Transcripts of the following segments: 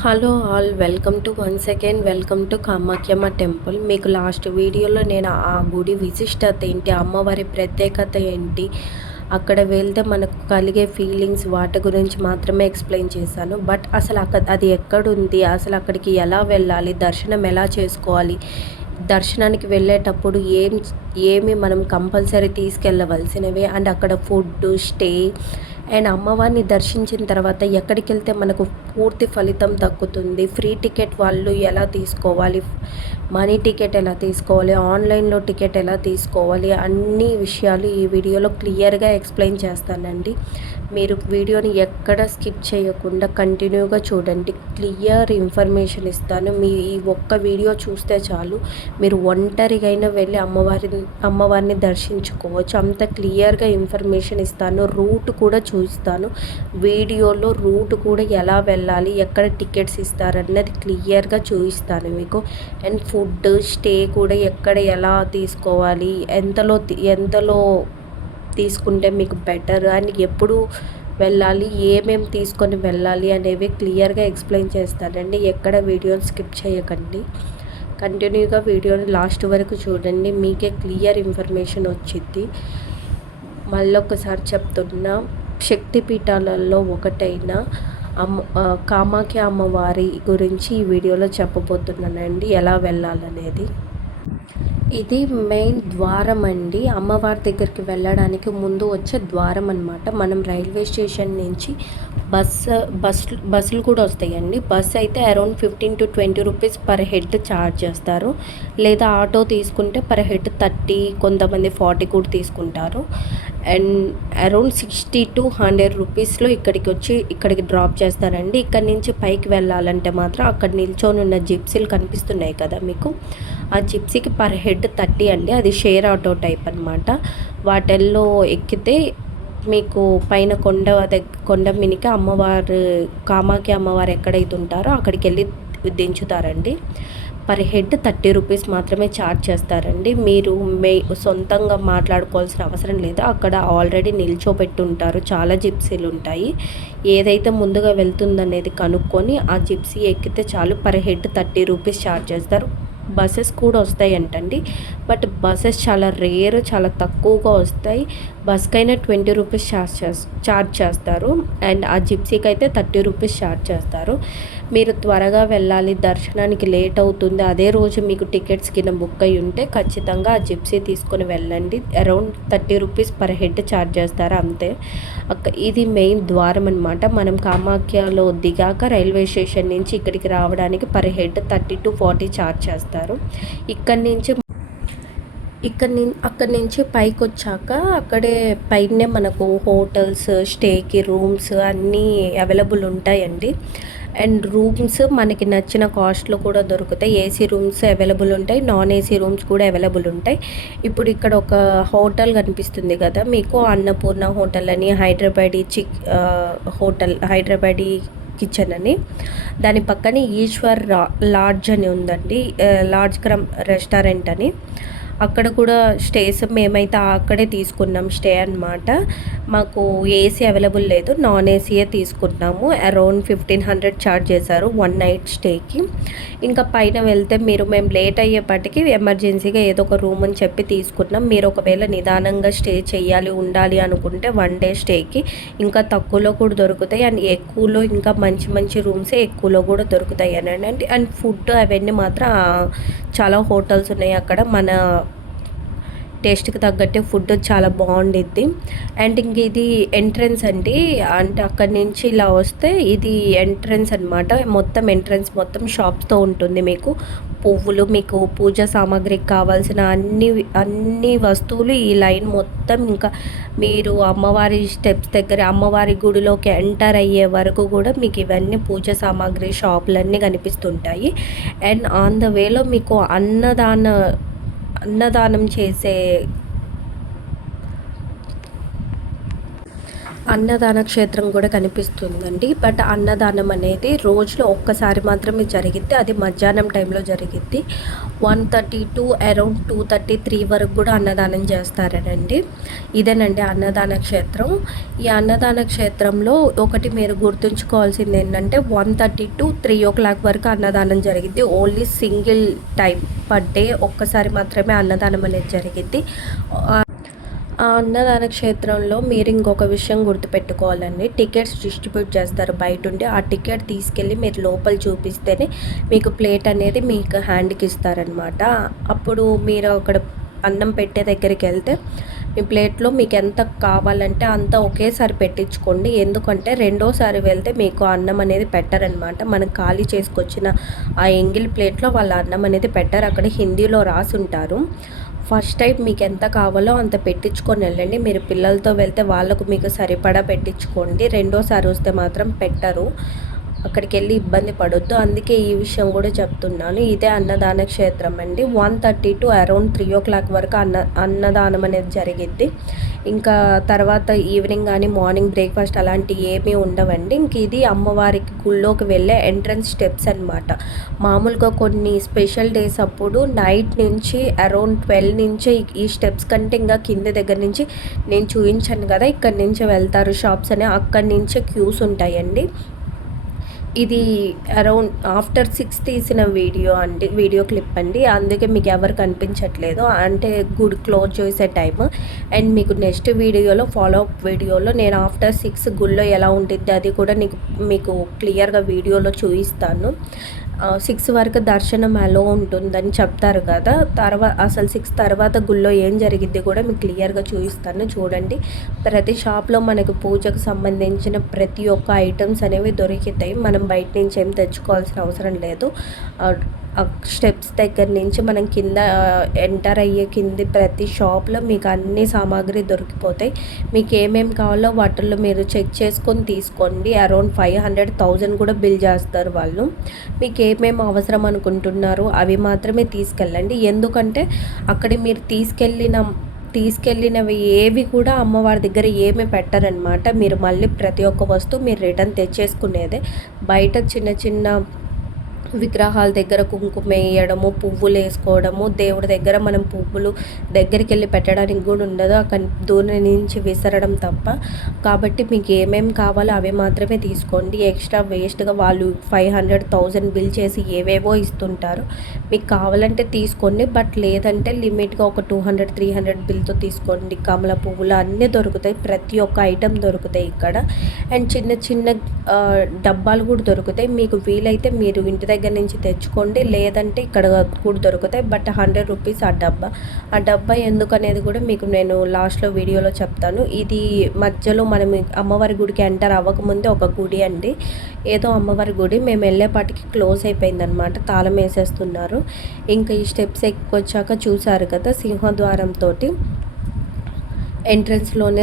Hello all, welcome to once again welcome to Kamakhyamma temple. మీకు last వీడియోలో నేను ఆ గుడి విశిష్టత ఏంటి, అమ్మవారి ప్రత్యేకత ఏంటి, అక్కడ వెళ్తే మనకు కలిగే ఫీలింగ్స్ వాటి గురించి మాత్రమే ఎక్స్ప్లెయిన్ చేశాను. బట్ అసలు అది ఎక్కడుంది, అసలు అక్కడికి ఎలా వెళ్ళాలి, దర్శనం ఎలా చేసుకోవాలి, దర్శనానికి వెళ్ళేటప్పుడు ఏమి మనం కంపల్సరీ తీసుకెళ్ళవలసినవి, అండ్ అక్కడ ఫుడ్ స్టే అండ్ అమ్మవారిని దర్శించిన తర్వాత ఎక్కడికి వెళ్తే మనకు పూర్తి ఫలితం దక్కుతుంది, ఫ్రీ టికెట్ వాళ్ళు ఎలా తీసుకోవాలి, మనీ టికెట్ ఎలా తీసుకోవాలి, ఆన్లైన్లో టికెట్ ఎలా తీసుకోవాలి, అన్ని విషయాలు ఈ వీడియోలో క్లియర్గా ఎక్స్ప్లెయిన్ చేస్తానండి. మీరు వీడియోని ఎక్కడ స్కిప్ చేయకుండా కంటిన్యూగా చూడండి. క్లియర్ ఇన్ఫర్మేషన్ ఇస్తాను. మీ ఈ ఒక్క వీడియో చూస్తే చాలు, మీరు ఒంటరిగైనా వెళ్ళి అమ్మవారిని దర్శించుకోవచ్చు. అంత క్లియర్గా ఇన్ఫర్మేషన్ ఇస్తాను. రూట్ కూడా చూస్తాను. వీడియోలో రూట్ కూడా ఎలా వెళ్ళాలి, ఎక్కడ టికెట్స్ ఇస్తారన్నది క్లియర్గా చూపిస్తాను మీకు. అండ్ ఫుడ్ స్టే కూడా ఎక్కడ ఎలా తీసుకోవాలి, ఎంతలో తీసుకుంటే మీకు బెటర్, అండ్ ఎప్పుడు వెళ్ళాలి, ఏమేమి తీసుకొని వెళ్ళాలి అనేవి క్లియర్గా ఎక్స్ప్లెయిన్ చేస్తానండి. ఎక్కడ వీడియోని స్కిప్ చేయకండి. కంటిన్యూగా వీడియోని లాస్ట్ వరకు చూడండి, మీకే క్లియర్ ఇన్ఫర్మేషన్ వచ్చింది. మళ్ళొకసారి చెప్తున్నా, శక్తిపీఠాలలో ఒకటైన కామాఖ్య అమ్మవారి గురించి ఈ వీడియోలో చెప్పబోతున్నానండి, ఎలా వెళ్ళాలనేది. ఇది మెయిన్ ద్వారం అండి. అమ్మవారి దగ్గరికి వెళ్ళడానికి ముందు వచ్చే ద్వారం అనమాట. మనం రైల్వే స్టేషన్ నుంచి బస్సులు కూడా వస్తాయండి. బస్ అయితే around 15 to 20 rupees per head charge చేస్తారు. లేదా ఆటో తీసుకుంటే పర్ హెడ్ 30, కొంతమంది 40 కూడా తీసుకుంటారు. అండ్ అరౌండ్ 60 to 100 రూపీస్లో ఇక్కడికి డ్రాప్ చేస్తారండి. ఇక్కడి నుంచి పైకి వెళ్ళాలంటే మాత్రం అక్కడ నిల్చొని ఉన్న జిప్సీలు కనిపిస్తున్నాయి కదా మీకు, ఆ జిప్సీకి పర్ హెడ్ 30 అండి. అది షేర్ ఆటో టైప్ అనమాట. వాటిల్లో ఎక్కితే మీకు పైన కొండ మినికి కామాఖ్య అమ్మవారు ఎక్కడైతే ఉంటారో అక్కడికి వెళ్ళి దించుతారండి. పర్ హెడ్ 30 రూపీస్ మాత్రమే ఛార్జ్ చేస్తారండి. మీరు సొంతంగా మాట్లాడుకోవాల్సిన అవసరం లేదు. అక్కడ ఆల్రెడీ నిల్చోబెట్టుంటారు, చాలా జిప్సీలు ఉంటాయి. ఏదైతే ముందుగా వెళ్తుందనేది కనుక్కొని ఆ జిప్సీ ఎక్కితే చాలు, పర్ హెడ్ 30 రూపీస్ ఛార్జ్ చేస్తారు. బస్సెస్ కూడా వస్తాయంటండి, బట్ బస్సెస్ చాలా రేర్, చాలా తక్కువగా వస్తాయి. బస్కైనా 20 రూపీస్ ఛార్జ్ చేస్తారు, అండ్ ఆ జిప్సీకి అయితే 30 రూపీస్ ఛార్జ్ చేస్తారు. మీరు త్వరగా వెళ్ళాలి, దర్శనానికి లేట్ అవుతుంది, అదే రోజు మీకు టికెట్స్ కింద బుక్ అయి ఉంటే ఖచ్చితంగా ఆ జిప్సీ తీసుకొని వెళ్ళండి. Around 30 rupees per head charge చేస్తారు అంతే. ఇది మెయిన్ ద్వారం అనమాట. మనం కామాఖ్యలో దిగాక రైల్వే స్టేషన్ నుంచి ఇక్కడికి రావడానికి పర్ హెడ్ 30 to 40 ఛార్జ్ చేస్తారు. అక్కడి నుంచి పైకి వచ్చాక అక్కడే పైనే మనకు హోటల్స్, స్టేకి రూమ్స్ అన్నీ అవైలబుల్ ఉంటాయండి. అండ్ రూమ్స్ మనకి నచ్చిన కాస్ట్లో కూడా దొరుకుతాయి. ఏసీ రూమ్స్ అవైలబుల్ ఉంటాయి, నాన్ ఏసీ రూమ్స్ కూడా అవైలబుల్ ఉంటాయి. ఇప్పుడు ఇక్కడ ఒక హోటల్ కనిపిస్తుంది కదా మీకు, అన్నపూర్ణ హోటల్ అని, హైదరాబాదీ కిచెన్ అని. దాని పక్కనే ఈశ్వర్ లాడ్జ్ అని ఉందండి, లాడ్జ్ రెస్టారెంట్ అని. అక్కడ కూడా స్టేస్ మేమైతే అక్కడే తీసుకున్నాం స్టే అనమాట. మాకు ఏసీ అవైలబుల్ లేదు, నాన్ ఏసీయే తీసుకున్నాము. అరౌండ్ 1500 ఛార్జ్ చేశారు 1 నైట్ స్టేకి. ఇంకా పైన వెళ్తే మేము లేట్ అయ్యేపటికి ఎమర్జెన్సీగా ఏదో ఒక రూమ్ అని చెప్పి తీసుకున్నాం. మీరు ఒకవేళ నిదానంగా స్టే చేయాలి, ఉండాలి అనుకుంటే 1 డే స్టేకి ఇంకా తక్కువలో కూడా దొరుకుతాయి, అండ్ ఎక్కువలో ఇంకా మంచి మంచి రూమ్సే ఎక్కువలో కూడా దొరుకుతాయి అనండి. అండ్ ఫుడ్ అవన్నీ మాత్రం చాలా హోటల్స్ ఉన్నాయి అక్కడ, మన టేస్ట్కి తగ్గట్టే ఫుడ్ చాలా బాగుండిద్ది. అండ్ ఇంక ఇది ఎంట్రన్స్ అండి, అంటే అక్కడి నుంచి ఇలా వస్తే ఇది ఎంట్రన్స్ అనమాట. ఎంట్రన్స్ మొత్తం షాప్స్తో ఉంటుంది. మీకు పువ్వులు, మీకు పూజా సామాగ్రికి కావాల్సిన అన్ని వస్తువులు ఈ లైన్ మొత్తం, ఇంకా మీరు అమ్మవారి స్టెప్స్ దగ్గర అమ్మవారి గుడిలోకి ఎంటర్ అయ్యే వరకు కూడా మీకు ఇవన్నీ పూజా సామాగ్రి షాపులన్నీ కనిపిస్తుంటాయి. అండ్ ఆన్ ద వేలో మీకు అన్నదానం చేసే అన్నదాన క్షేత్రం కూడా కనిపిస్తుందండి. బట్ అన్నదానం అనేది రోజులో ఒక్కసారి మాత్రమే జరిగిద్ది. అది మధ్యాహ్నం టైంలో జరిగిద్ది. 1:30 టు అరౌండ్ 2:33 వరకు కూడా అన్నదానం చేస్తారనండి. ఇదేనండి అన్నదాన క్షేత్రం. ఈ అన్నదాన క్షేత్రంలో ఒకటి మీరు గుర్తుంచుకోవాల్సింది ఏంటంటే 1:30 టు 3:00 వరకు అన్నదానం జరిగిద్ది. Only single time per day ఒక్కసారి మాత్రమే అన్నదానం అనేది జరిగిద్ది. ఆ అన్నదాన క్షేత్రంలో మీరు ఇంకొక విషయం గుర్తుపెట్టుకోవాలండి. టికెట్స్ డిస్ట్రిబ్యూట్ చేస్తారు బయటుండి. ఆ టికెట్ తీసుకెళ్ళి మీరు లోపల చూపిస్తేనే మీకు ప్లేట్ అనేది మీకు హ్యాండ్కి ఇస్తారనమాట. అప్పుడు మీరు అక్కడ అన్నం పెట్టే దగ్గరికి వెళ్తే మీ ప్లేట్లో మీకు ఎంత కావాలంటే అంత ఒకేసారి పెట్టించుకోండి. ఎందుకంటే రెండోసారి వెళ్తే మీకు అన్నం అనేది పెట్టరనమాట. మనం ఖాళీ చేసుకొచ్చిన ఆ ఎంగిల్ ప్లేట్లో వాళ్ళ అన్నం అనేది పెట్టరు. అక్కడ హిందీలో రాసి ఉంటారు. ఫస్ట్ టైం మీకు ఎంత కావాలో అంత పెట్టించుకొని వెళ్ళండి. మీరు పిల్లలతో వెళ్తే వాళ్ళకు మీకు సరిపడా పెట్టించుకోండి. రెండోసారి వస్తే మాత్రం పెట్టరు. అక్కడికి వెళ్ళి ఇబ్బంది పడొద్దు. అందుకే ఈ విషయం కూడా చెప్తున్నాను. ఇదే అన్నదాన క్షేత్రం అండి. 1:30 టు అరౌండ్ 3:00 వరకు అన్నదానం అనేది జరిగిద్ది. ఇంకా తర్వాత ఈవినింగ్ కానీ మార్నింగ్ బ్రేక్ఫాస్ట్ అలాంటివి ఏమీ ఉండవండి. ఇంక ఇది అమ్మవారికి గుళ్ళోకి వెళ్ళే ఎంట్రన్స్ స్టెప్స్ అనమాట. మామూలుగా కొన్ని స్పెషల్ డేస్ అప్పుడు నైట్ నుంచి అరౌండ్ 12 నుంచే ఈ స్టెప్స్ కంటే ఇంకా కింద దగ్గర నుంచి నేను చూపించాను కదా, ఇక్కడి నుంచి వెళ్తారు షాప్స్ అని, అక్కడి నుంచే క్యూస్ ఉంటాయండి. ఇది అరౌండ్ ఆఫ్టర్ 6 తీసిన వీడియో క్లిప్ అండి. అందుకే మీకు ఎవరు కనిపించట్లేదు, అంటే గుడి క్లోజ్ చేసే టైం. అండ్ మీకు నెక్స్ట్ వీడియోలో ఫాలో అప్ వీడియోలో నేను ఆఫ్టర్ 6 గుళ్ళో ఎలా ఉంటుంది అది కూడా మీకు క్లియర్గా వీడియోలో చూపిస్తాను. 6 వరకు దర్శనం అలో ఉంటుందని చెప్తారు కదా, అసలు 6 తర్వాత గుళ్ళో ఏం జరిగిద్ది కూడా మీకు క్లియర్గా చూపిస్తాను. చూడండి, ప్రతి షాప్లో మనకు పూజకు సంబంధించిన ప్రతి ఒక్క ఐటమ్స్ అనేవి దొరుకుతాయి. మనం బయట నుంచి ఏం తెచ్చుకోవాల్సిన అవసరం లేదు. స్టెప్స్ దగ్గర నుంచి మనం కింద ఎంటర్ అయ్యే కింది ప్రతి షాప్లో మీకు అన్ని సామాగ్రి దొరికిపోతాయి. మీకు ఏమేమి కావాలో వాటిల్లో మీరు చెక్ చేసుకొని తీసుకోండి. అరౌండ్ 500,000 కూడా బిల్ చేస్తారు వాళ్ళు. మీకు ఏమేమి అవసరం అనుకుంటున్నారో అవి మాత్రమే తీసుకెళ్ళండి. ఎందుకంటే అక్కడ మీరు తీసుకెళ్ళినవి ఏవి కూడా అమ్మవారి దగ్గర ఏమీ పెట్టరనమాట. మీరు మళ్ళీ ప్రతి ఒక్క వస్తువు మీరు రిటర్న్ తెచ్చేసుకునేదే. బయట చిన్న చిన్న విగ్రహాల దగ్గర కుంకుమ వేయడము, పువ్వులు వేసుకోవడము, దేవుడి దగ్గర మనం పువ్వులు దగ్గరికి వెళ్ళి పెట్టడానికి కూడా ఉండదు, అక్కడ దూరం నుంచి విసరడం తప్ప. కాబట్టి మీకు ఏమేమి కావాలో అవి మాత్రమే తీసుకోండి. ఎక్స్ట్రా వేస్ట్గా వాళ్ళు 500,000 బిల్ చేసి ఏవేవో ఇస్తుంటారు. మీకు కావాలంటే తీసుకోండి, బట్ లేదంటే లిమిట్గా ఒక 200-300 బిల్తో తీసుకోండి. కమల పువ్వులు అన్నీ దొరుకుతాయి, ప్రతి ఒక్క ఐటెం దొరుకుతాయి ఇక్కడ. అండ్ చిన్న చిన్న డబ్బాలు కూడా దొరుకుతాయి. మీకు వీలైతే మీరు ఇంటి దగ్గర నుంచి తెచ్చుకోండి, లేదంటే ఇక్కడ కూడా దొరుకుతాయి. బట్ 100 రూపీస్ ఆ డబ్బా ఎందుకనేది కూడా మీకు నేను లాస్ట్లో వీడియోలో చెప్తాను. ఇది మధ్యలో మనం అమ్మవారి గుడికి ఎంటర్ అవ్వకముందే ఒక గుడి అండి, ఏదో అమ్మవారి గుడి. మేము వెళ్ళేపాటికి క్లోజ్ అయిపోయిందనమాట, తాళం వేసేస్తున్నారు. ఇంకా ఈ స్టెప్స్ ఎక్కొచ్చాక చూసారు కదా సింహద్వారంతో ఎంట్రన్స్లోనే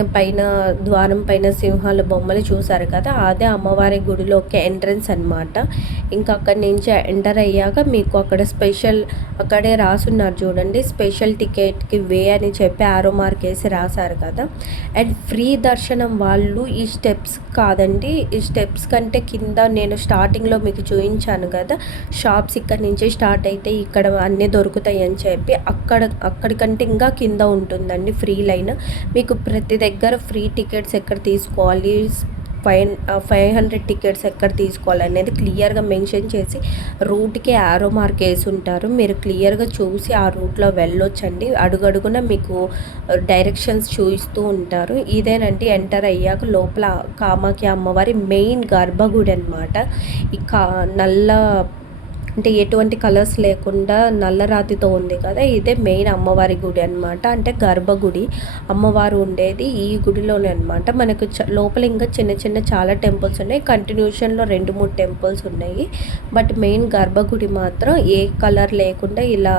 ద్వారం పైన సింహాల బొమ్మలు చూసారు కదా, అదే అమ్మవారి గుడిలోకి ఎంట్రన్స్ అనమాట. ఇంకా అక్కడి నుంచి ఎంటర్ అయ్యాక మీకు అక్కడ అక్కడే రాసున్నారు చూడండి, స్పెషల్ టికెట్కి వే అని చెప్పి ఆరో మార్క్ వేసి రాశారు కదా. అండ్ ఫ్రీ దర్శనం వాళ్ళు ఈ స్టెప్స్ కాదండి, ఈ స్టెప్స్ కంటే కింద నేను స్టార్టింగ్లో మీకు చూపించాను కదా, షాప్స్ ఇక్కడ నుంచి స్టార్ట్ అయితే ఇక్కడ అన్నీ దొరుకుతాయి అని చెప్పి, అక్కడికంటే ఇంకా కింద ఉంటుందండి ఫ్రీ లైన్. మీకు ప్రతి దగ్గర ఫ్రీ టికెట్స్ ఎక్కడ తీసుకోవాలి, 500 టికెట్స్ ఎక్కడ తీసుకోవాలి అనేది క్లియర్గా మెన్షన్ చేసి రూట్కి ఆరో మార్క్ వేసి ఉంటారు. మీరు క్లియర్గా చూసి ఆ రూట్లో వెళ్ళొచ్చండి. అడుగడుగున మీకు డైరెక్షన్స్ చూపిస్తూ ఉంటారు. ఇదేనండి ఎంటర్ అయ్యాక లోపల కామాఖ్య అమ్మవారి మెయిన్ గర్భగుడి అనమాట. ఈ అంటే ఎటువంటి కలర్స్ లేకుండా నల్ల రాతితో ఉంది కదా, ఇదే మెయిన్ అమ్మవారి గుడి అనమాట. అంటే గర్భగుడి అమ్మవారు ఉండేది ఈ గుడిలోనే అనమాట. మనకు లోపల ఇంకా చిన్న చిన్న చాలా టెంపుల్స్ ఉన్నాయి, కంటిన్యూషన్లో 2-3 టెంపుల్స్ ఉన్నాయి. బట్ మెయిన్ గర్భగుడి మాత్రం ఏ కలర్ లేకుండా ఇలా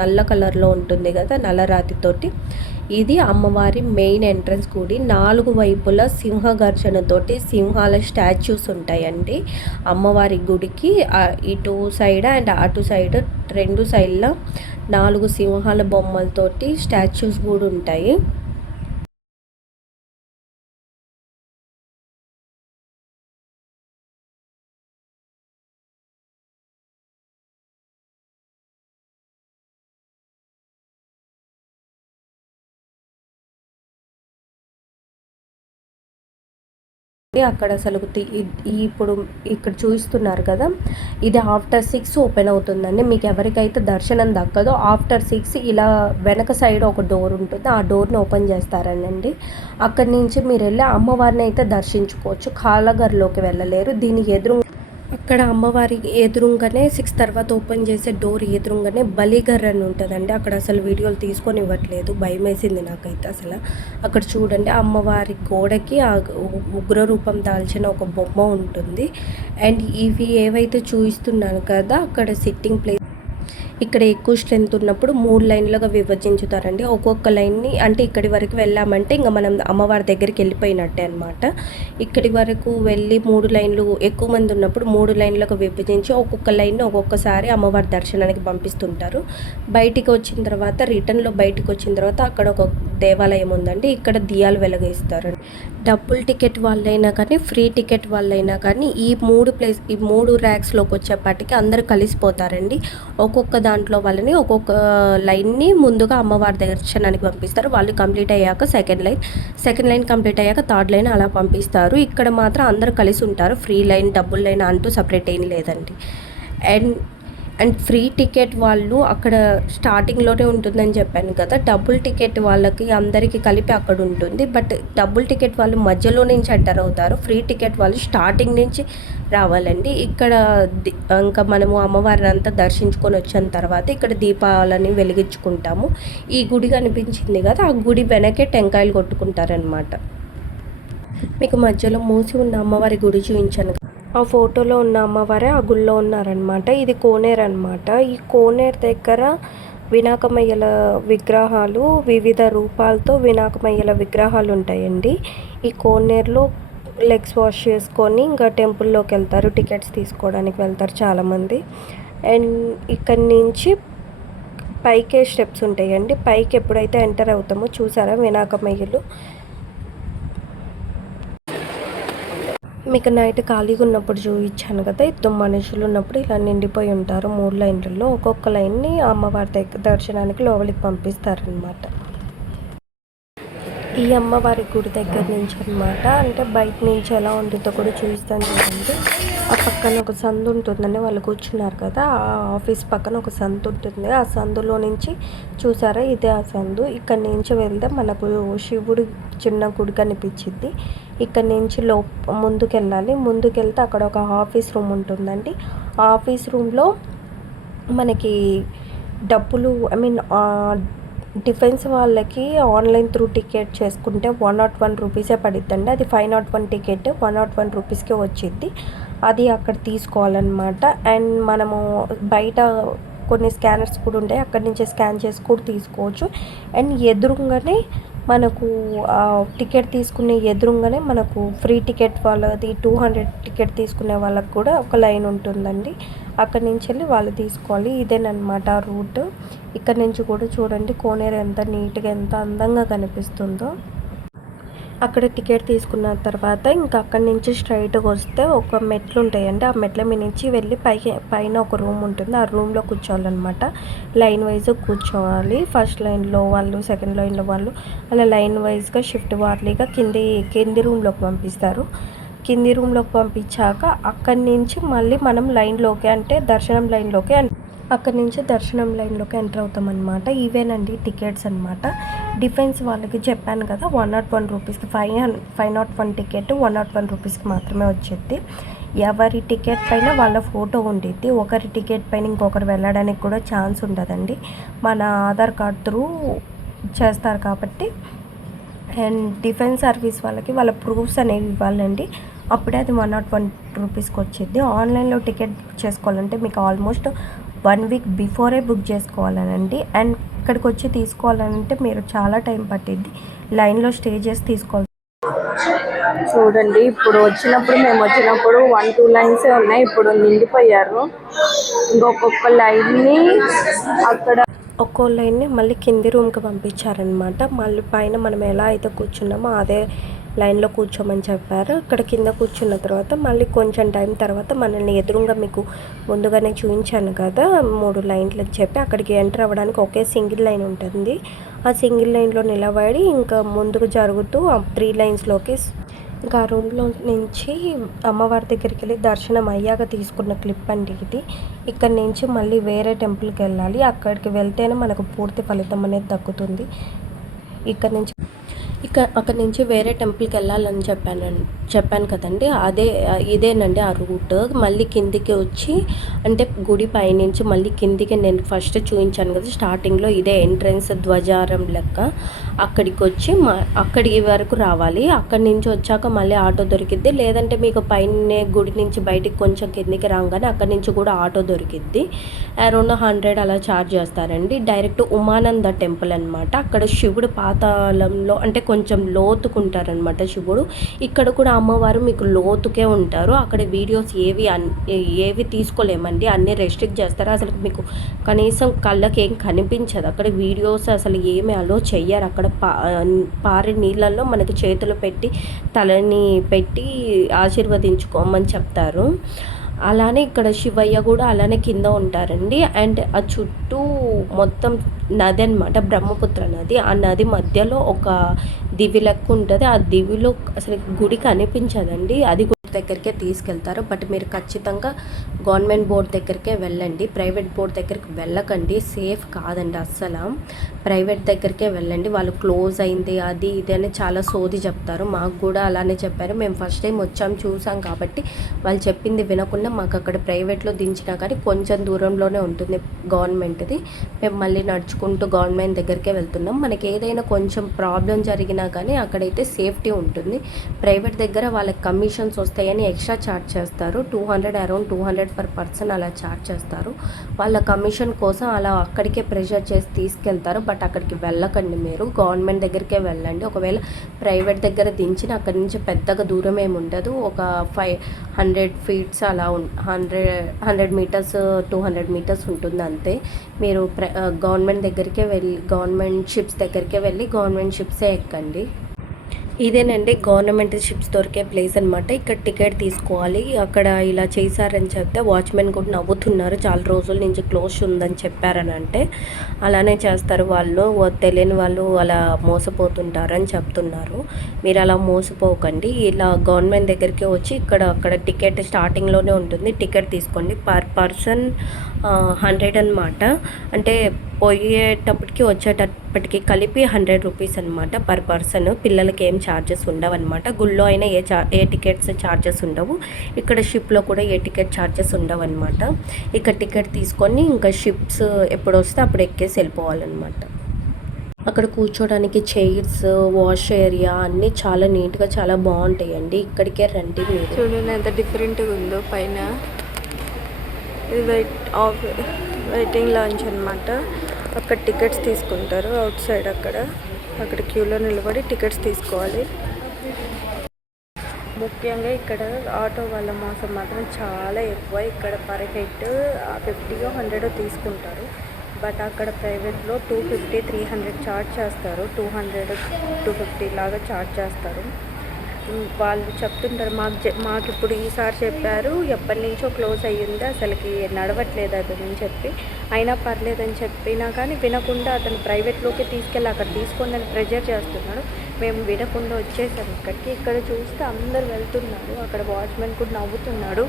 నల్ల కలర్లో ఉంటుంది కదా, నల్ల రాతితోటి. ఇది అమ్మవారి మెయిన్ ఎంట్రన్స్ గుడి. 4 వైపులా సింహగర్జనతోటి సింహాల స్టాచ్యూస్ ఉంటాయండి అమ్మవారి గుడికి. ఇటు సైడ్ అండ్ అటు సైడ్ 2 సైడ్ల 4 సింహాల బొమ్మలతోటి స్టాచ్యూస్ కూడా ఉంటాయి. అక్కడ అసలు ఇప్పుడు ఇక్కడ చూస్తున్నారు కదా, ఇది ఆఫ్టర్ 6 ఓపెన్ అవుతుందండి. మీకు ఎవరికైతే దర్శనం దక్కదో ఆఫ్టర్ 6 ఇలా వెనక సైడ్ ఒక డోర్ ఉంటుంది, ఆ డోర్ని ఓపెన్ చేస్తారనండి. అక్కడి నుంచి మీరు వెళ్ళి అమ్మవారిని అయితే దర్శించుకోవచ్చు. కాలగర్లోకి వెళ్ళలేరు. దీని ఎదురు అక్కడ అమ్మవారి ఎదురుగానే 6 తర్వాత ఓపెన్ చేసే డోర్ ఎదురుగానే బలిగర్ అని ఉంటుందండి. అక్కడ అసలు వీడియోలు తీసుకొని ఇవ్వట్లేదు, భయం వేసింది నాకైతే అసలు. అక్కడ చూడండి, అమ్మవారి గోడకి ఆ ఉగ్ర రూపం దాల్చిన ఒక బొమ్మ ఉంటుంది. అండ్ ఇవి ఏవైతే చూపిస్తున్నాను కదా, అక్కడ సిట్టింగ్ ప్లేస్ ఇక్కడ ఎక్కువ స్ట్రెంత్ ఉన్నప్పుడు 3 లైన్లుగా విభజించుతారండి. ఒక్కొక్క లైన్ని అంటే ఇక్కడి వరకు వెళ్ళామంటే ఇంకా మనం అమ్మవారి దగ్గరికి వెళ్ళిపోయినట్టే అనమాట. ఇక్కడి వరకు వెళ్ళి 3 లైన్లు ఎక్కువ మంది ఉన్నప్పుడు 3 లైన్లుగా విభజించి ఒక్కొక్క లైన్ని ఒక్కొక్కసారి అమ్మవారి దర్శనానికి పంపిస్తుంటారు. బయటికి వచ్చిన తర్వాత రిటర్న్లో బయటికి వచ్చిన తర్వాత అక్కడ ఒక దేవాలయం ఉందండి. ఇక్కడ దియాలు వెలగిస్తారు. డబుల్ టికెట్ వాళ్ళైనా కానీ ఫ్రీ టికెట్ వాళ్ళైనా కానీ ఈ 3 ర్యాక్స్లోకి వచ్చేపాటికి అందరూ కలిసిపోతారండి. ఒక్కొక్క దాంట్లో వాళ్ళని ఒక్కొక్క లైన్ని ముందుగా అమ్మవారి దర్శనానికి పంపిస్తారు. వాళ్ళు కంప్లీట్ అయ్యాక సెకండ్ లైన్ కంప్లీట్ అయ్యాక థర్డ్ లైన్ అలా పంపిస్తారు. ఇక్కడ మాత్రం అందరూ కలిసి ఉంటారు. ఫ్రీ లైన్ డబుల్ లైన్ అంటూ సపరేట్ ఏం లేదండి. అండ్ ఫ్రీ టికెట్ వాళ్ళు అక్కడ స్టార్టింగ్లోనే ఉంటుందని చెప్పాను కదా, డబుల్ టికెట్ వాళ్ళకి అందరికీ కలిపి అక్కడ ఉంటుంది. బట్ డబుల్ టికెట్ వాళ్ళు మధ్యలో నుంచి ఎంటర్ అవుతారు. ఫ్రీ టికెట్ వాళ్ళు స్టార్టింగ్ నుంచి రావాలండి. ఇక్కడ ఇంకా మనము అమ్మవారిని అంతా దర్శించుకొని వచ్చిన తర్వాత ఇక్కడ దీపాలని వెలిగించుకుంటాము. ఈ గుడి కనిపించింది కదా, ఆ గుడి వెనకే టెంకాయలు కొట్టుకుంటారనమాట. మీకు మధ్యలో మూసి ఉన్న అమ్మవారి గుడి చూపించాను. ఆ ఫోటోలో ఉన్న అమ్మవారే ఆ గుళ్ళో ఉన్నారనమాట. ఇది కోనేరు అనమాట. ఈ కోనేరు దగ్గర వినాయకమయ్యల విగ్రహాలు, వివిధ రూపాలతో వినాయకమయ్యల విగ్రహాలు ఉంటాయండి. ఈ కోనేరులో లెగ్స్ వాష్ చేసుకొని ఇంకా టెంపుల్లోకి వెళ్తారు. టికెట్స్ తీసుకోవడానికి వెళ్తారు చాలామంది. అండ్ ఇక్కడి నుంచి పైకే స్టెప్స్ ఉంటాయండి. పైకి ఎప్పుడైతే ఎంటర్ అవుతామో చూసారా వినాయకమయ్యలు. మీకు నైట్ ఖాళీగా ఉన్నప్పుడు చూపించాను కదా, 2 మనుషులు ఉన్నప్పుడు ఇలా నిండిపోయి ఉంటారు 3 లైన్లలో. ఒక్కొక్క లైన్ని అమ్మవారి దర్శనానికి లోపలికి పంపిస్తారనమాట. ఈ అమ్మవారి గుడి దగ్గర నుంచి అనమాట, అంటే బయట నుంచి ఎలా ఉంటుందో కూడా చూపిస్తాను చూడండి. ఆ పక్కన ఒక సందు ఉంటుందండి, వాళ్ళు కూర్చున్నారు కదా, ఆ ఆఫీస్ పక్కన ఒక సందు ఉంటుంది. ఆ సందులో నుంచి చూసారా, ఇదే ఆ సందు. ఇక్కడ నుంచి వెళ్తే మనకు శివుడి చిన్న గుడి కనిపించింది. ఇక్కడ నుంచి ముందుకెళ్ళాలి. ముందుకెళ్తే అక్కడ ఒక ఆఫీస్ రూమ్ ఉంటుందండి. ఆ ఆఫీస్ రూమ్లో మనకి డబ్బులు డిఫెన్స్ వాళ్ళకి ఆన్లైన్ త్రూ టికెట్ చేసుకుంటే 101 రూపీసే పడిద్దండి. అది 501 టికెట్ 101 రూపీస్కే వచ్చింది. అది అక్కడ తీసుకోవాలన్నమాట. అండ్ మనము బయట కొన్ని స్కానర్స్ కూడా ఉంటాయి, అక్కడి నుంచి స్కాన్ చేసి కూడా తీసుకోవచ్చు. అండ్ ఎదురుగానే మనకు టికెట్ తీసుకునే ఎదురుగానే మనకు ఫ్రీ టికెట్ వాళ్ళది 200 టికెట్ తీసుకునే వాళ్ళకి కూడా ఒక లైన్ ఉంటుందండి. అక్కడి నుంచి వెళ్ళి వాళ్ళు తీసుకోవాలి. ఇదేనమాట రూట్. ఇక్కడ నుంచి కూడా చూడండి కోనేరు ఎంత నీట్గా ఎంత అందంగా కనిపిస్తుందో. అక్కడ టికెట్ తీసుకున్న తర్వాత ఇంకా అక్కడి నుంచి స్ట్రైట్గా వస్తే ఒక మెట్లు ఉంటాయండి. ఆ మెట్ల మీద నుంచి వెళ్ళి పైన ఒక రూమ్ ఉంటుంది. ఆ రూమ్లో కూర్చోవాలన్నమాట. లైన్ వైజ్ కూర్చోవాలి. ఫస్ట్ లైన్లో వాళ్ళు, సెకండ్ లైన్లో వాళ్ళు, అలా లైన్ వైజ్గా షిఫ్ట్ వార్లీగా కింది రూమ్లోకి పంపిస్తారు. కింది రూమ్లోకి పంపించాక అక్కడి నుంచి మళ్ళీ మనం లైన్లోకి, అంటే దర్శనం లైన్లోకి, అక్కడి నుంచి దర్శనం లైన్లోకి ఎంటర్ అవుతామన్నమాట. ఇవేనండి టికెట్స్ అనమాట. డిఫెన్స్ వాళ్ళకి చెప్పాను కదా 101 రూపీస్కి 501 టికెట్ 101 రూపీస్కి మాత్రమే వచ్చేది. ఎవరి టికెట్ పైన వాళ్ళ ఫోటో ఉండిద్ది. ఒకరి టికెట్ పైన ఇంకొకరు వెళ్ళడానికి కూడా ఛాన్స్ ఉండదండి. మన ఆధార్ కార్డ్ త్రూ చేస్తారు కాబట్టి. అండ్ డిఫెన్స్ సర్వీస్ వాళ్ళకి వాళ్ళ ప్రూఫ్స్ అనేవి ఇవ్వాలండి. అప్పుడే అది 101 రూపీస్కి వచ్చింది. ఆన్లైన్లో టికెట్ బుక్ చేసుకోవాలంటే మీకు ఆల్మోస్ట్ 1 వీక్ బిఫోరే బుక్ చేసుకోవాలనండి. అండ్ ఇక్కడికి వచ్చి తీసుకోవాలంటే మీరు చాలా టైం పట్టిద్ది. లైన్లో స్టే చేసి తీసుకోవాలి. చూడండి, ఇప్పుడు మేము వచ్చినప్పుడు 1-2 లైన్సే ఉన్నాయి. ఇప్పుడు నిండిపోయారు. ఇంకొక లైన్ని అక్కడ ఒక్కో లైన్ని మళ్ళీ కింది రూమ్కి పంపించారనమాట. మళ్ళీ పైన మనం ఎలా అయితే కూర్చున్నామో అదే లైన్లో కూర్చోమని చెప్పారు. ఇక్కడ కింద కూర్చున్న తర్వాత మళ్ళీ కొంచెం టైం తర్వాత మనల్ని ఎదురుగా మీకు ముందుగానే చూపించాను కదా 3 లైన్లు చెప్పి, అక్కడికి ఎంటర్ అవ్వడానికి ఒకే సింగిల్ లైన్ ఉంటుంది. ఆ సింగిల్ లైన్లో నిలబడి ఇంకా ముందుకు జరుగుతూ ఆ 3 లైన్స్లోకి ఇంకా ఆ రూమ్లో నుంచి అమ్మవారి దగ్గరికి వెళ్ళి దర్శనం అయ్యాక తీసుకున్న క్లిప్ అండి ఇది. ఇక్కడ నుంచి మళ్ళీ వేరే టెంపుల్కి వెళ్ళాలి. అక్కడికి వెళ్తేనే మనకు పూర్తి ఫలితం అనేది దక్కుతుంది. ఇక్కడ నుంచి అక్కడి నుంచి వేరే టెంపుల్కి వెళ్ళాలని చెప్పాను కదండి. ఇదేనండి ఆ రూట్. మళ్ళీ కిందికి వచ్చి అంటే గుడి పైనుంచి మళ్ళీ కిందికి నేను ఫస్ట్ చూపించాను కదా స్టార్టింగ్లో, ఇదే ఎంట్రన్స్ ద్వారం లెక్క. అక్కడికి వచ్చి అక్కడి వరకు రావాలి. అక్కడి నుంచి వచ్చాక మళ్ళీ ఆటో దొరికిద్ది, లేదంటే మీకు పైన గుడి నుంచి బయటికి కొంచెం కిందికి రాగానే అక్కడి నుంచి కూడా ఆటో దొరికిద్ది. అరౌండ్ 100 అలా ఛార్జ్ చేస్తారండి. డైరెక్ట్ ఉమానంద టెంపుల్ అనమాట. అక్కడ శివుడు పాతాళంలో అంటే కొంచెం లోతుకుంటారనమాట శివుడు. ఇక్కడ కూడా అమ్మవారు మీకు లోతుకే ఉంటారు. అక్కడ వీడియోస్ ఏవి తీసుకోలేమండి, అన్నీ రెస్ట్రిక్ట్ చేస్తారు. అసలు మీకు కనీసం కళ్ళకి ఏం కనిపించదు అక్కడ. వీడియోస్ అసలు ఏమి అలో చెయ్యరు అక్కడ. పారే నీళ్ళల్లో మనకి చేతులు పెట్టి తలని పెట్టి ఆశీర్వదించుకోమని చెప్తారు. అలానే ఇక్కడ శివయ్య కూడా అలానే కింద ఉంటారండి. అండ్ ఆ చుట్టూ మొత్తం నది అనమాట, బ్రహ్మపుత్ర నది. ఆ నది మధ్యలో ఒక దివి లెక్క ఉంటుంది. ఆ దివిలో అసలు గుడి కనిపించదండి. అది దగ్గరికే తీసుకెళ్తారు. బట్ మీరు ఖచ్చితంగా గవర్నమెంట్ బోర్డు దగ్గరికే వెళ్ళండి, ప్రైవేట్ బోర్డు దగ్గరికి వెళ్ళకండి. సేఫ్ కాదండి అస్సలు. ప్రైవేట్ దగ్గరికే వెళ్ళండి. వాళ్ళు క్లోజ్ అయింది అది ఇది అని చాలా సోది చెప్తారు. మాకు కూడా అలానే చెప్పారు. మేము ఫస్ట్ టైం వచ్చాం చూసాం కాబట్టి వాళ్ళు చెప్పింది వినకుండా మాకు అక్కడ ప్రైవేట్లో దించినా కానీ కొంచెం దూరంలోనే ఉంటుంది గవర్నమెంట్ది. మేము మళ్ళీ నడుచుకుంటూ గవర్నమెంట్ దగ్గరికే వెళ్తున్నాం. మనకి ఏదైనా కొంచెం ప్రాబ్లం జరిగినా కానీ అక్కడైతే సేఫ్టీ ఉంటుంది. ప్రైవేట్ దగ్గర వాళ్ళకి కమిషన్స్ వస్తాయని ఎక్స్ట్రా ఛార్జ్ చేస్తారు. 200 అరౌండ్ 200 పర్ పర్సన్ అలా ఛార్జ్ చేస్తారు. వాళ్ళ కమిషన్ కోసం అలా అక్కడికే ప్రెషర్ చేసి తీసుకెళ్తారు. బట్ అక్కడికి వెళ్ళకండి, మీరు గవర్నమెంట్ దగ్గరికే వెళ్ళండి. ఒకవేళ ప్రైవేట్ దగ్గర దించిన అక్కడి నుంచి పెద్దగా దూరం ఏమి ఉండదు. ఒక 500 ఫీట్స్ అలా 100 మీటర్స్ 200 మీటర్స్ ఉంటుంది అంతే. మీరు గవర్నమెంట్ దగ్గరికే వెళ్ళి గవర్నమెంట్ షిప్స్ దగ్గరికే వెళ్ళి గవర్నమెంట్ షిప్సే ఎక్కండి. ఇదేనండి గవర్నమెంట్ షిప్స్ దొరికే ప్లేస్ అనమాట. ఇక్కడ టికెట్ తీసుకోవాలి. అక్కడ ఇలా చేశారని చెప్తే వాచ్మెన్ కూడా నవ్వుతున్నారు. చాలా రోజుల నుంచి క్లోజ్ ఉందని చెప్పారని అంటే అలానే చేస్తారు వాళ్ళు. తెలియని వాళ్ళు అలా మోసపోతుంటారని చెప్తున్నారు. మీరు అలా మోసపోకండి. ఇలా గవర్నమెంట్ దగ్గరికి వచ్చి అక్కడ టికెట్ స్టార్టింగ్లోనే ఉంటుంది. టికెట్ తీసుకోండి. పర్ పర్సన్ 100 అనమాట. అంటే పోయేటప్పటికి వచ్చేటప్పటికి కలిపి 100 రూపీస్ అనమాట పర్ పర్సన్. పిల్లలకి ఏం ఛార్జెస్ ఉండవు అనమాట. గుళ్ళో అయినా ఏ టికెట్స్ ఛార్జెస్ ఉండవు. ఇక్కడ షిప్లో కూడా ఏ టికెట్ ఛార్జెస్ ఉండవు అనమాట. ఇక్కడ టికెట్ తీసుకొని ఇంకా షిప్స్ ఎప్పుడు వస్తే అప్పుడు ఎక్కేసి వెళ్ళిపోవాలన్నమాట. అక్కడ కూర్చోడానికి చైర్స్, వాష్ ఏరియా అన్నీ చాలా నీట్గా చాలా బాగుంటాయండి. ఇక్కడికే రండి మీరు. చూడండి ఎంత డిఫరెంట్గా ఉందో. పైన ఇది వెయిటింగ్ లాంచ్ అనమాట. అక్కడ టికెట్స్ తీసుకుంటారు. అవుట్ సైడ్ అక్కడ క్యూలో నిలబడి టికెట్స్ తీసుకోవాలి. ముఖ్యంగా ఇక్కడ ఆటో వాళ్ళ మోసం మాత్రం చాలా ఎక్కువ. ఇక్కడ పర్ హెడ్ 50 100 తీసుకుంటారు. బట్ అక్కడ ప్రైవేట్లో 250 300 ఛార్జ్ చేస్తారు. 200 250 లాగా ఛార్జ్ చేస్తారు. వాళ్ళు చెప్తుంటారు. మాకు ఇప్పుడు ఈసారి చెప్పారు ఎప్పటి నుంచో క్లోజ్ అయ్యింది, అసలుకి నడవట్లేదు అతని చెప్పి, అయినా పర్లేదని చెప్పినా కానీ వినకుండా అతను ప్రైవేట్లోకి తీసుకెళ్ళి అక్కడ తీసుకోండి ప్రెజర్ చేస్తున్నాడు. మేము వినకుండా వచ్చేసాం ఇక్కడికి. ఇక్కడ చూస్తే అందరు వెళ్తున్నారు. అక్కడ వాచ్మెన్ కూడా నవ్వుతున్నాడు.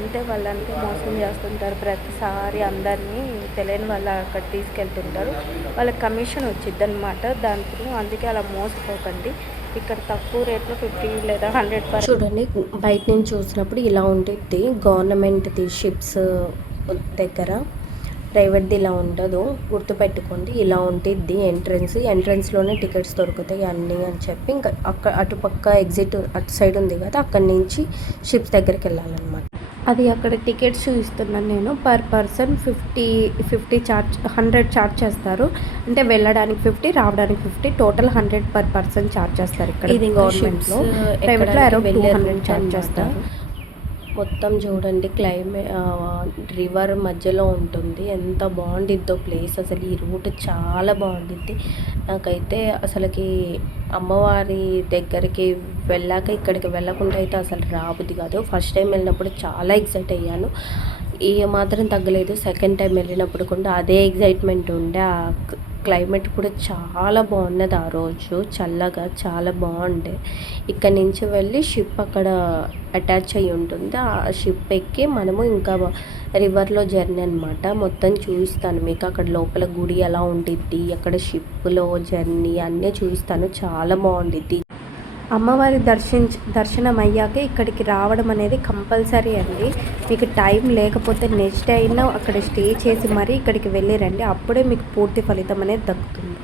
అంతే, వాళ్ళంతా మోసం చేస్తుంటారు ప్రతిసారి అందరినీ. తెలియని వాళ్ళు అక్కడ తీసుకెళ్తుంటారు. వాళ్ళకి కమిషన్ వచ్చిద్ది అనమాట దాంట్లో. అందుకే అలా మోసపోకండి. ఇక్కడ తక్కువ రేట్లో 50 లేదా 100 చూడండి. బయట నుంచి చూసినప్పుడు ఇలా ఉంటుంది గవర్నమెంట్ది షిప్స్ దగ్గర. ప్రైవేట్ది ఇలా ఉండదు, గుర్తుపెట్టుకోండి. ఇలా ఉంటుంది ఎంట్రన్స్లోనే టికెట్స్ దొరుకుతాయి అన్నీ అని చెప్పి. ఇంకా అటుపక్క ఎగ్జిట్ అటు సైడ్ ఉంది కదా, అక్కడి నుంచి షిప్స్ దగ్గరికి వెళ్ళాలన్నమాట. అది అక్కడ టికెట్స్ చూపిస్తున్నాను నేను. పర్ పర్సన్ 50 ఛార్జ్ 100 ఛార్జ్ చేస్తారు. అంటే వెళ్ళడానికి 50, రావడానికి 50, టోటల్ 100 పర్ పర్సన్ ఛార్జ్ చేస్తారు. ఇక్కడ ఇది గవర్నమెంట్లో. ప్రైవేట్లో అరౌండ్ 200 ఛార్జ్ చేస్తారు. మొత్తం చూడండి రివర్ మధ్యలో ఉంటుంది. ఎంత బాగుండిద్దో ప్లేస్ అసలు. ఈ రూట్ చాలా బాగుండిద్ది. నాకైతే అసలుకి అమ్మవారి దగ్గరికి వెళ్ళాక ఇక్కడికి వెళ్ళకుండా అయితే అసలు రాబుద్ది కాదు. ఫస్ట్ టైం వెళ్ళినప్పుడు చాలా ఎక్సైట్ అయ్యాను, ఏ మాత్రం తగ్గలేదు. సెకండ్ టైం వెళ్ళినప్పుడు కూడా అదే ఎగ్జైట్మెంట్ ఉండే. క్లైమేట్ కూడా చాలా బాగున్నది ఆ రోజు, చల్లగా చాలా బాగుండే. ఇక్కడ నుంచి వెళ్ళి షిప్ అక్కడ అటాచ్ అయ్యి ఉంటుంది, ఆ షిప్ ఎక్కి మనము ఇంకా రివర్లో జర్నీ అనమాట. మొత్తం చూపిస్తాను మీకు, అక్కడ లోపల గుడి ఎలా ఉండిద్ది, అక్కడ షిప్లో జర్నీ అన్నీ చూపిస్తాను. చాలా బాగుండిద్ది. అమ్మవారి దర్శనం అయ్యాక ఇక్కడికి రావడం అనేది కంపల్సరీ అండి. మీకు టైం లేకపోతే నెక్స్ట్ డే అయినా అక్కడ స్టే చేసి మరీ ఇక్కడికి వెళ్ళిరండి, అప్పుడే మీకు పూర్తి ఫలితం అనేది దక్కుతుంది.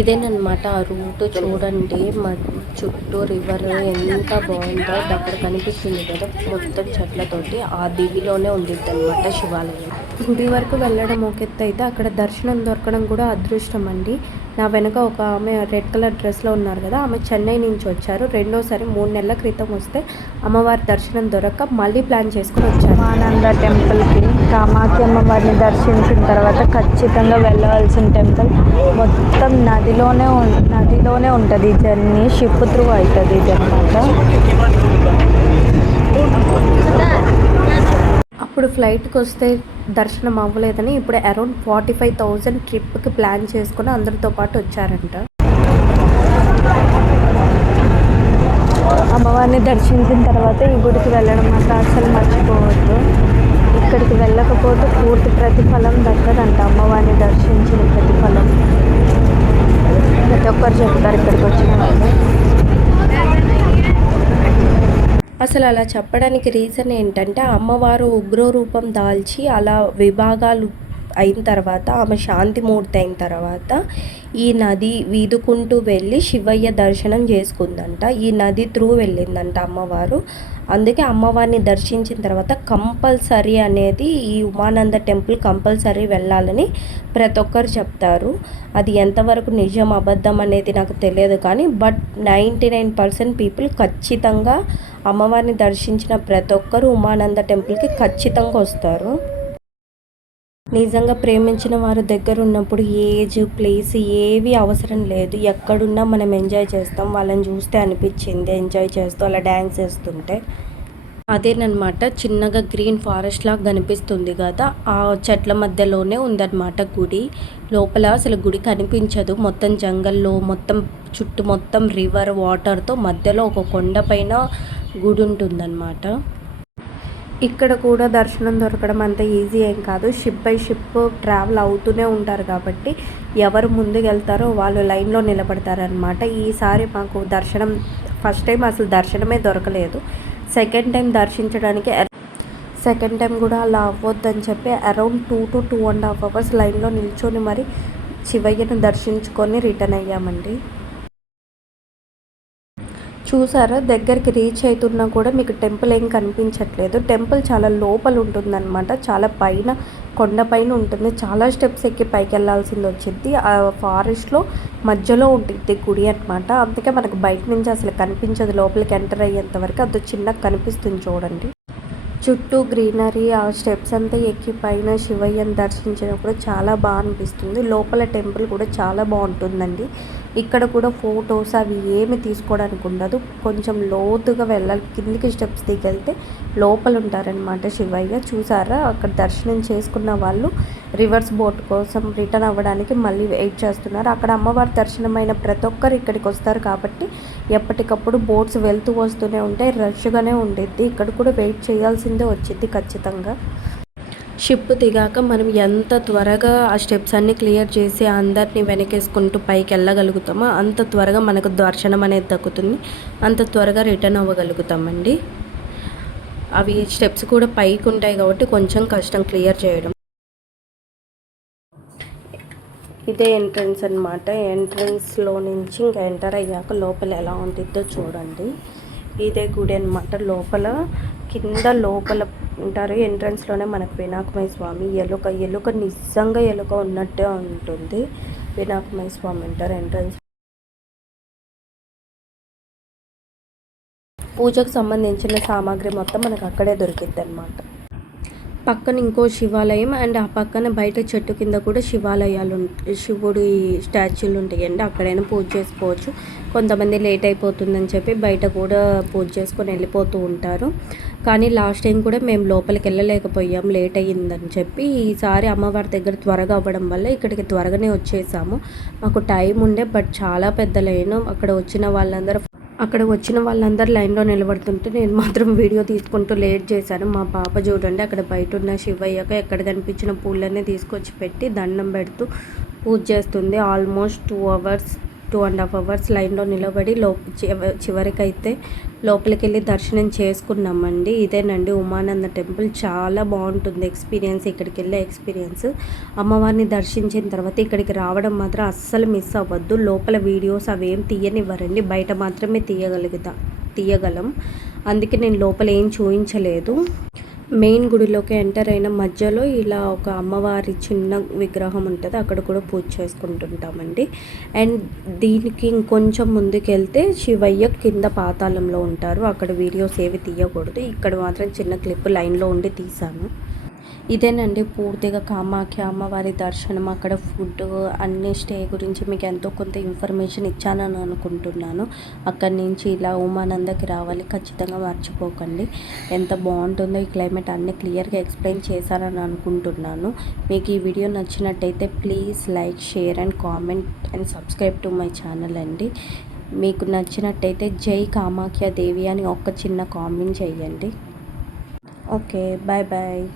ఇదేనమాట ఆ రూట్, చూడండి మా చుట్టూ రివర్ ఎంత బాగుందో. అక్కడ కనిపిస్తుంది కదా మొత్తం చెట్లతోటి, ఆ దివిలోనే ఉండిద్ది అనమాట శివాలయం. గుడి వరకు వెళ్ళడం ఒక ఎత్తు అయితే అక్కడ దర్శనం దొరకడం కూడా అదృష్టం అండి. నా వెనక ఒక ఆమె రెడ్ కలర్ డ్రెస్లో ఉన్నారు కదా, ఆమె చెన్నై నుంచి వచ్చారు. రెండోసారి 3 నెలల క్రితం వస్తే అమ్మవారి దర్శనం దొరక్క మళ్ళీ ప్లాన్ చేసుకుని వచ్చారు. ఉమానంద టెంపుల్కి కామాఖ్య అమ్మవారిని దర్శించిన తర్వాత ఖచ్చితంగా వెళ్ళవలసిన టెంపుల్. మొత్తం నదిలోనే ఉంటుంది జర్నీ, షిప్ త్రూ అవుతుంది ఇది అనమాట. అప్పుడు ఫ్లైట్కి వస్తే దర్శనం అవ్వలేదని ఇప్పుడు అరౌండ్ 45,000 ట్రిప్కి ప్లాన్ చేసుకుని అందరితో పాటు వచ్చారంట. అమ్మవారిని దర్శించిన తర్వాత ఈ గుడికి వెళ్ళడం మాత్రం అసలు మర్చిపోవద్దు. ఇక్కడికి వెళ్ళకపోతే పూర్తి ప్రతిఫలం దక్కదంట. అమ్మవారిని దర్శించిన ప్రతిఫలం ప్రతి ఒక్కరు చెప్తారు ఇక్కడికి వచ్చిన వాళ్ళు. అసలు అలా చెప్పడానికి రీజన్ ఏంటంటే, అమ్మవారు ఉగ్ర రూపం దాల్చి అలా విభాగాలు అయిన తర్వాత, ఆమె శాంతిమూర్తి అయిన తర్వాత ఈ నది వీదుకుంటూ వెళ్ళి శివయ్య దర్శనం చేసుకుందంట. ఈ నది త్రూ వెళ్ళిందంట అమ్మవారు. అందుకే అమ్మవారిని దర్శించిన తర్వాత కంపల్సరీ అనేది ఈ ఉమానంద టెంపుల్ కంపల్సరీ వెళ్ళాలని ప్రతి ఒక్కరు చెప్తారు. అది ఎంతవరకు నిజం అబద్ధం అనేది నాకు తెలియదు కానీ, బట్ 99% పీపుల్ ఖచ్చితంగా అమ్మవారిని దర్శించిన ప్రతి ఒక్కరు ఉమానంద టెంపుల్కి ఖచ్చితంగా వస్తారు. నిజంగా ప్రేమించిన వారు దగ్గర ఉన్నప్పుడు ఏజ్, ప్లేస్ ఏవి అవసరం లేదు. ఎక్కడున్నా మనం ఎంజాయ్ చేస్తాం. వాళ్ళని చూస్తే అనిపించింది ఎంజాయ్ చేస్తూ అలా డ్యాన్స్ చేస్తుంటే. అదేనమాట, చిన్నగా గ్రీన్ ఫారెస్ట్ లాగా కనిపిస్తుంది కదా, ఆ చెట్ల మధ్యలోనే ఉందన్నమాట గుడి. లోపల అసలు గుడి కనిపించదు, మొత్తం జంగల్లో, మొత్తం చుట్టూ మొత్తం రివర్ వాటర్తో మధ్యలో ఒక కొండ పైన గుడి ఉంటుందన్నమాట. ఇక్కడ కూడా దర్శనం దొరకడం అంత ఈజీ ఏం కాదు. షిప్ బై షిప్ ట్రావెల్ అవుతూనే ఉంటారు కాబట్టి ఎవరు ముందుకు వెళ్తారో వాళ్ళు లైన్లో నిలబడతారనమాట. ఈసారి మాకు దర్శనం ఫస్ట్ టైం అసలు దర్శనమే దొరకలేదు. సెకండ్ టైం కూడా అలా అవ్వద్దని చెప్పి అరౌండ్ 2 to 2.5 hours లైన్లో నిల్చొని మరి శివయ్యను దర్శించుకొని రిటర్న్ అయ్యామండి. చూసారా, దగ్గరికి రీచ్ అవుతున్నా కూడా మీకు టెంపుల్ ఏం కనిపించట్లేదు. టెంపుల్ చాలా లోపల ఉంటుందన్నమాట, చాలా పైన కొండ పైన ఉంటుంది. చాలా స్టెప్స్ ఎక్కి పైకి వెళ్ళాల్సింది వచ్చింది. ఆ ఫారెస్ట్లో మధ్యలో ఉంటుంది గుడి అనమాట. అందుకే మనకు బయట నుంచి అసలు కనిపించదు, లోపలికి ఎంటర్ అయ్యేంత వరకు అది చిన్నగా కనిపిస్తుంది చూడండి. చుట్టూ గ్రీనరీ, ఆ స్టెప్స్ అంతా ఎక్కి పైన శివయ్యను దర్శించినప్పుడు చాలా బాగా అనిపిస్తుంది. లోపల టెంపుల్ కూడా చాలా బాగుంటుందండి. ఇక్కడ కూడా ఫొటోస్ అవి ఏమి తీసుకోవడానికి ఉండదు, కొంచెం లోతుగా వెళ్ళాలి. కిందికి స్టెప్స్ దిగెళ్తే లోపల ఉంటారనమాట శివయ్య. చూసారా, అక్కడ దర్శనం చేసుకున్న వాళ్ళు రివర్స్ బోట్ కోసం రిటర్న్ అవ్వడానికి మళ్ళీ వెయిట్ చేస్తున్నారు. అక్కడ అమ్మవారి దర్శనమైన ప్రతి ఒక్కరు ఇక్కడికి వస్తారు కాబట్టి ఎప్పటికప్పుడు బోట్స్ వెళ్తూ వస్తూనే ఉంటాయి, రష్గానే ఉండిద్ది. ఇక్కడ కూడా వెయిట్ చేయాల్సిందే వచ్చింది ఖచ్చితంగా. షిప్ దిగాక మనం ఎంత త్వరగా ఆ స్టెప్స్ అన్నీ క్లియర్ చేసి అందరినీ వెనకేసుకుంటూ పైకి వెళ్ళగలుగుతామో అంత త్వరగా మనకు దర్శనం అనేది దక్కుతుంది, అంత త్వరగా రిటర్న్ అవ్వగలుగుతామండి. అవి స్టెప్స్ కూడా పైకి ఉంటాయి కాబట్టి కొంచెం కష్టం క్లియర్ చేయడం. ఇదే ఎంట్రన్స్ అనమాట. ఎంట్రన్స్లో నుంచి ఇంకా ఎంటర్ అయ్యాక లోపల ఎలా ఉంటుందో చూడండి. ఇదే గుడి అనమాట. కింద లోపల ఉంటారు. ఎంట్రన్స్లోనే మనకు వినాయకమయ స్వామి ఎలుక నిజంగా ఎలుక ఉన్నట్టే ఉంటుంది. వినాయకమయ స్వామి అంటారు ఎంట్రన్స్. పూజకు సంబంధించిన సామాగ్రి మొత్తం మనకు అక్కడే దొరికిద్ది అనమాట. పక్కన ఇంకో శివాలయం అండ్ ఆ పక్కన బయట చెట్టు కింద కూడా శివాలయాలు శివుడి స్టాచ్యూలు ఉంటాయండి. అక్కడైనా పూజ చేసుకోవచ్చు. కొంతమంది లేట్ అయిపోతుందని చెప్పి బయట కూడా పూజ చేసుకొని వెళ్ళిపోతూ ఉంటారు. కానీ లాస్ట్ టైం కూడా మేము లోపలికి వెళ్ళలేకపోయాం, లేట్ అయ్యిందని చెప్పి. ఈసారి అమ్మవారి దగ్గర త్వరగా అవ్వడం వల్ల ఇక్కడికి త్వరగానే వచ్చేసాము. మాకు టైం ఉండే, బట్ చాలా పెద్ద లైన్. అక్కడ వచ్చిన వాళ్ళందరూ లైన్లో నిలబడుతుంటే నేను మాత్రం వీడియో తీసుకుంటూ లేట్ చేశాను. మా పాప చూడండి, అక్కడ బయట ఉన్న శివయ్యకు ఎక్కడ కనిపించిన పూలన్నీ తీసుకొచ్చి పెట్టి దండం పెడుతూ పూజ చేస్తుంది. ఆల్మోస్ట్ 2.5 అవర్స్ లైన్లో నిలబడి చివరికైతే లోపలికి వెళ్ళి దర్శనం చేసుకున్నామండి. ఇదేనండి ఉమానంద టెంపుల్. చాలా బాగుంటుంది ఎక్స్పీరియన్స్, ఇక్కడికి వెళ్ళే ఎక్స్పీరియన్స్. అమ్మవారిని దర్శించిన తర్వాత ఇక్కడికి రావడం మాత్రం అస్సలు మిస్ అవ్వద్దు. లోపల వీడియోస్ అవేం తీయనివ్వరండి, బయట మాత్రమే తీయగలం. అందుకే నేను లోపల ఏం చూపించలేదు. మెయిన్ గుడిలోకి ఎంటర్ అయిన మధ్యలో ఇలా ఒక అమ్మవారి చిన్న విగ్రహం ఉంటుంది, అక్కడ కూడా పూజ చేసుకుంటుంటామండి. అండ్ దీనికి ఇంకొంచెం ముందుకెళ్తే శివయ్య కింద పాతాళంలో ఉంటారు. అక్కడ వీడియోస్ ఏవి తీయకూడదు. ఇక్కడ మాత్రం చిన్న క్లిప్ లైన్లో ఉండి తీసాను. ఇదేనండి పూర్తిగా కామాఖ్య అమ్మవారి దర్శనం. అక్కడ ఫుడ్ అన్ని స్టే గురించి మీకు ఎంతో కొంత ఇన్ఫర్మేషన్ ఇచ్చానని అనుకుంటున్నాను. అక్కడి నుంచి ఇలా ఉమానందకి రావాలి, ఖచ్చితంగా మర్చిపోకండి. ఎంత బాగుంటుందో ఈ క్లైమేట్ అన్ని క్లియర్గా ఎక్స్ప్లెయిన్ చేశానని అనుకుంటున్నాను. మీకు ఈ వీడియో నచ్చినట్టయితే please like, share and comment and subscribe to my channel అండి. మీకు నచ్చినట్టయితే జై కామాఖ్య దేవి అని ఒక చిన్న కామెంట్ చేయండి. Okay, bye bye.